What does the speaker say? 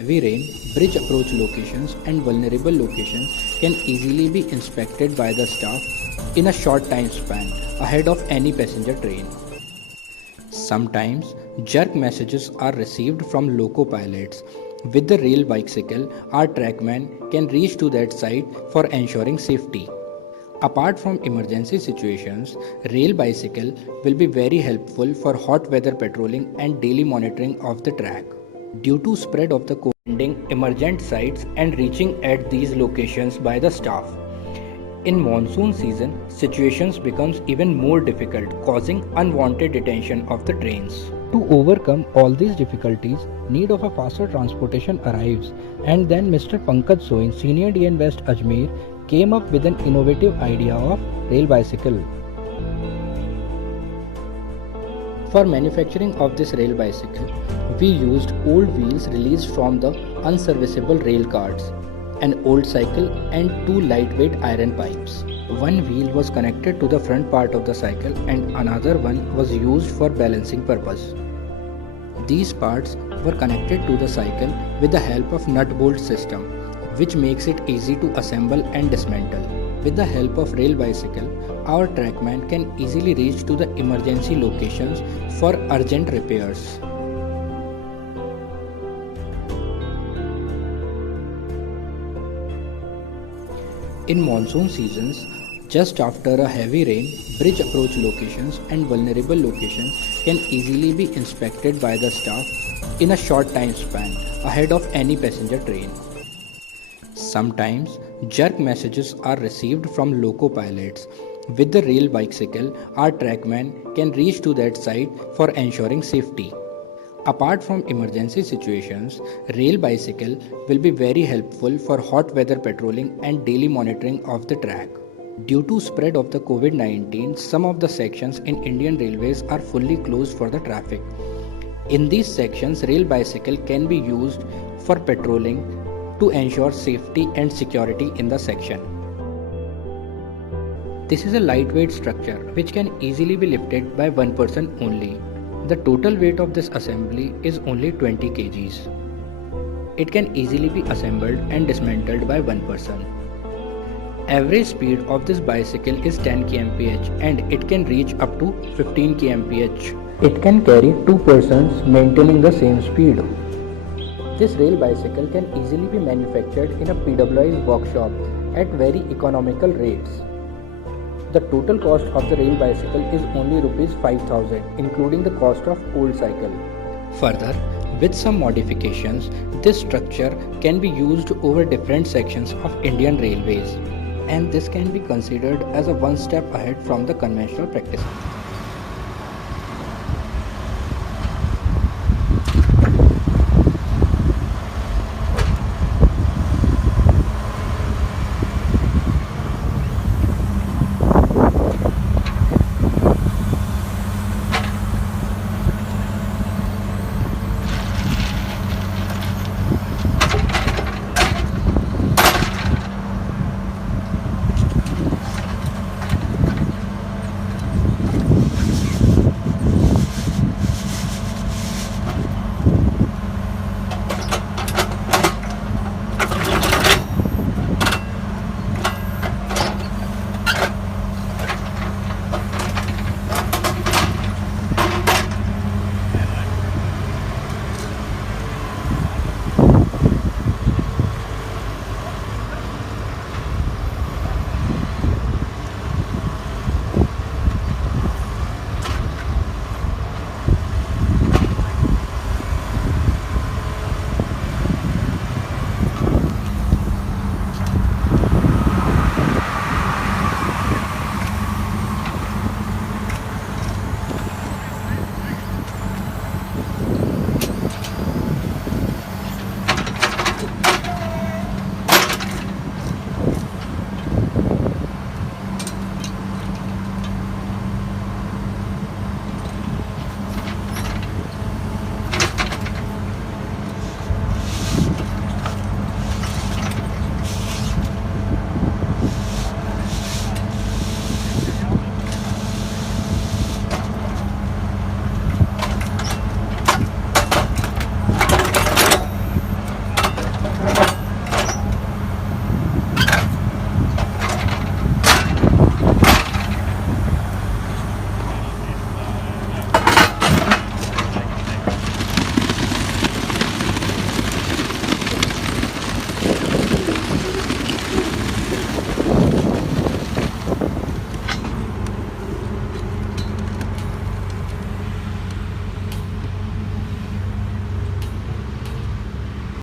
Heavy rain, bridge approach locations and vulnerable locations can easily be inspected by the staff in a short time span ahead of any passenger train. Sometimes jerk messages are received from loco pilots. With the rail bicycle, our trackman can reach to that site for ensuring safety. Apart from emergency situations, rail bicycle will be very helpful for hot weather patrolling and daily monitoring of the track. Due to spread of the finding emergent sites and reaching at these locations by the staff. In monsoon season, situations becomes even more difficult, causing unwanted detention of the trains. To overcome all these difficulties, need of a faster transportation arrives, and then Mr. Pankaj Soin, Senior DN West Ajmer, came up with an innovative idea of rail bicycle. For manufacturing of this rail bicycle, we used old wheels released from the unserviceable rail cars, an old cycle and two lightweight iron pipes. One wheel was connected to the front part of the cycle and another one was used for balancing purpose. These parts were connected to the cycle with the help of nut-bolt system, which makes it easy to assemble and dismantle. With the help of rail bicycle, our trackman can easily reach to the emergency locations for urgent repairs. In monsoon seasons, just after a heavy rain, bridge approach locations and vulnerable locations can easily be inspected by the staff in a short time span ahead of any passenger train. Sometimes jerk messages are received from loco pilots. With the rail bicycle, our trackman can reach to that site for ensuring safety. Apart from emergency situations, rail bicycle will be very helpful for hot weather patrolling and daily monitoring of the track. Due to spread of the COVID-19, some of the sections in Indian Railways are fully closed for the traffic. In these sections, rail bicycle can be used for patrolling to ensure safety and security in the section. This is a lightweight structure which can easily be lifted by one person only. The total weight of this assembly is only 20 kgs. It can easily be assembled and dismantled by one person. Average speed of this bicycle is 10 kmph and it can reach up to 15 kmph. It can carry two persons maintaining the same speed. This rail bicycle can easily be manufactured in a PWI's workshop at very economical rates. The total cost of the rail bicycle is only Rs 5,000, including the cost of old cycle. Further, with some modifications, this structure can be used over different sections of Indian Railways, and this can be considered as a one step ahead from the conventional practice.